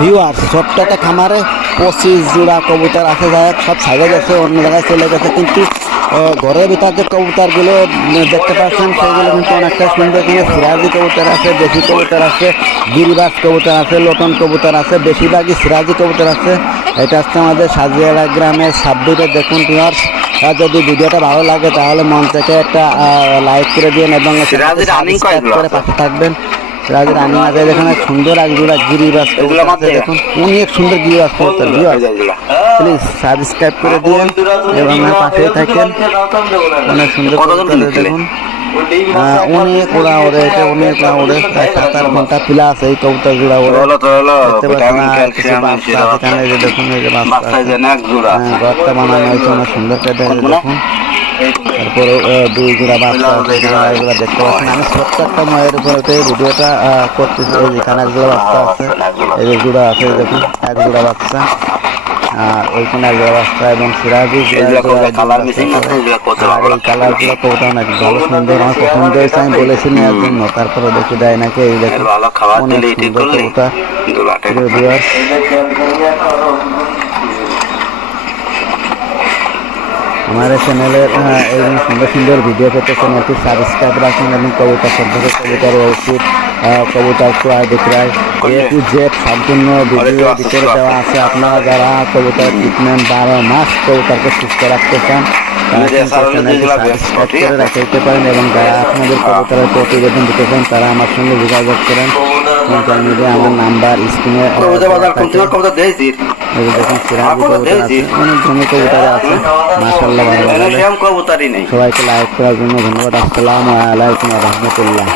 Viewer ছোট্ট একটা খামারে 25 জোড়া কবুতর আছে, যাই হোক সব ছাড়ে গেছে, অন্য জায়গায় চলে গেছে, কিন্তু ঘরের ভিতর যে কবুতরগুলো দেখতে পাচ্ছেন সেগুলো কিন্তু অনেকটা সুন্দর। এখানে সিরাজি কবুতর আছে, দেশি কবুতর আছে, গিরিবাজ কবুতর আছে, লটন কবুতর আছে, বেশিরভাগই সিরাজি কবুতর আছে। এটা হচ্ছে আমাদের সাজিয়ারা গ্রামের সাবডিতে। দেখুন ভিউয়ার্স, যদি ভিডিওটা ভালো লাগে তাহলে মন থেকে একটা লাইক করে দিন এবং সাবস্ক্রাইব করে পাশে থাকবেন। রাজের রানিং আছে, এখানে সুন্দর একজোড়া গিরিবাজ কবুতর আছে, দেখুন অনেক সুন্দর গিরিবাজ কবুতর। প্লিজ সাবস্ক্রাইব করে দিন এবং পাশে থাকেন। অনেক সুন্দর কবুতর দেখুন, অনেক ওরা ওরে, এটা অনেক ওরে, প্রায় 7-8 ঘন্টা প্লাস এই কবুতর জোড়া ওরে। দেখতে পাচ্ছেন না কিছু বাচ্চা আছে এখানে, যে দেখুন এই যে বাচ্চা আছে, ঘরটা বানানো হয়েছে অনেক সুন্দর করে, দেখুন। তারপরে 2 জোড়া বাচ্চা আছে, এগুলো দেখতে পাচ্ছেন। আমি ছোট্ট একটা ময়ের উপরে ভিডিওটা করতেছি। এই যেখানে এক জোড়া বাচ্চা আছে, এই যে জোড়া আছে, দেখুন এক জোড়া বাচ্চা, আর ওইখানে এক জোড়া বাচ্চা এবং সিরাজি কালার গুলো কবুতর অনেক ভালো সুন্দর, আমার পছন্দ হয়েছে, আমি বলেছি নেওয়ার জন্য, তারপরে দেখি দেয় নাকি। এই দেখুন অনেক সুন্দর কবুতর। আমার চ্যানেলের এই সুন্দর সুন্দর ভিডিও পেতে চ্যানেলটি সাবস্ক্রাইব রাখুন এবং কবিতা সম্পর্কে, কবিতার ওষুধ, কবিতার ক্রয় বিক্রয় A to Z সম্পূর্ণ ভিডিও ভিতরে দেওয়া আছে। আপনারা যারা কবিতার ট্রিটমেন্ট 12 মাস কবিতাকে সুস্থ রাখতে চান তারা চ্যানেলটি সাবস্ক্রাইব করে রাখতে পারেন, এবং যারা আপনাদের কবিতার প্রতিবেদন দিতে চান তারা আমার সঙ্গে যোগাযোগ করেন। সোশ্যাল মিডিয়া আমার নাম্বার স্ক্রিনে দেখুন। সিরাজি কবুতর আছে, অনেক জমি কবুতর আছে, মাশাআল্লাহ ভালো লাগে। সবাইকে লাইক করার জন্য ধন্যবাদ। আসসালামু আলাইকুম ওয়া রাহমাতুল্লাহ।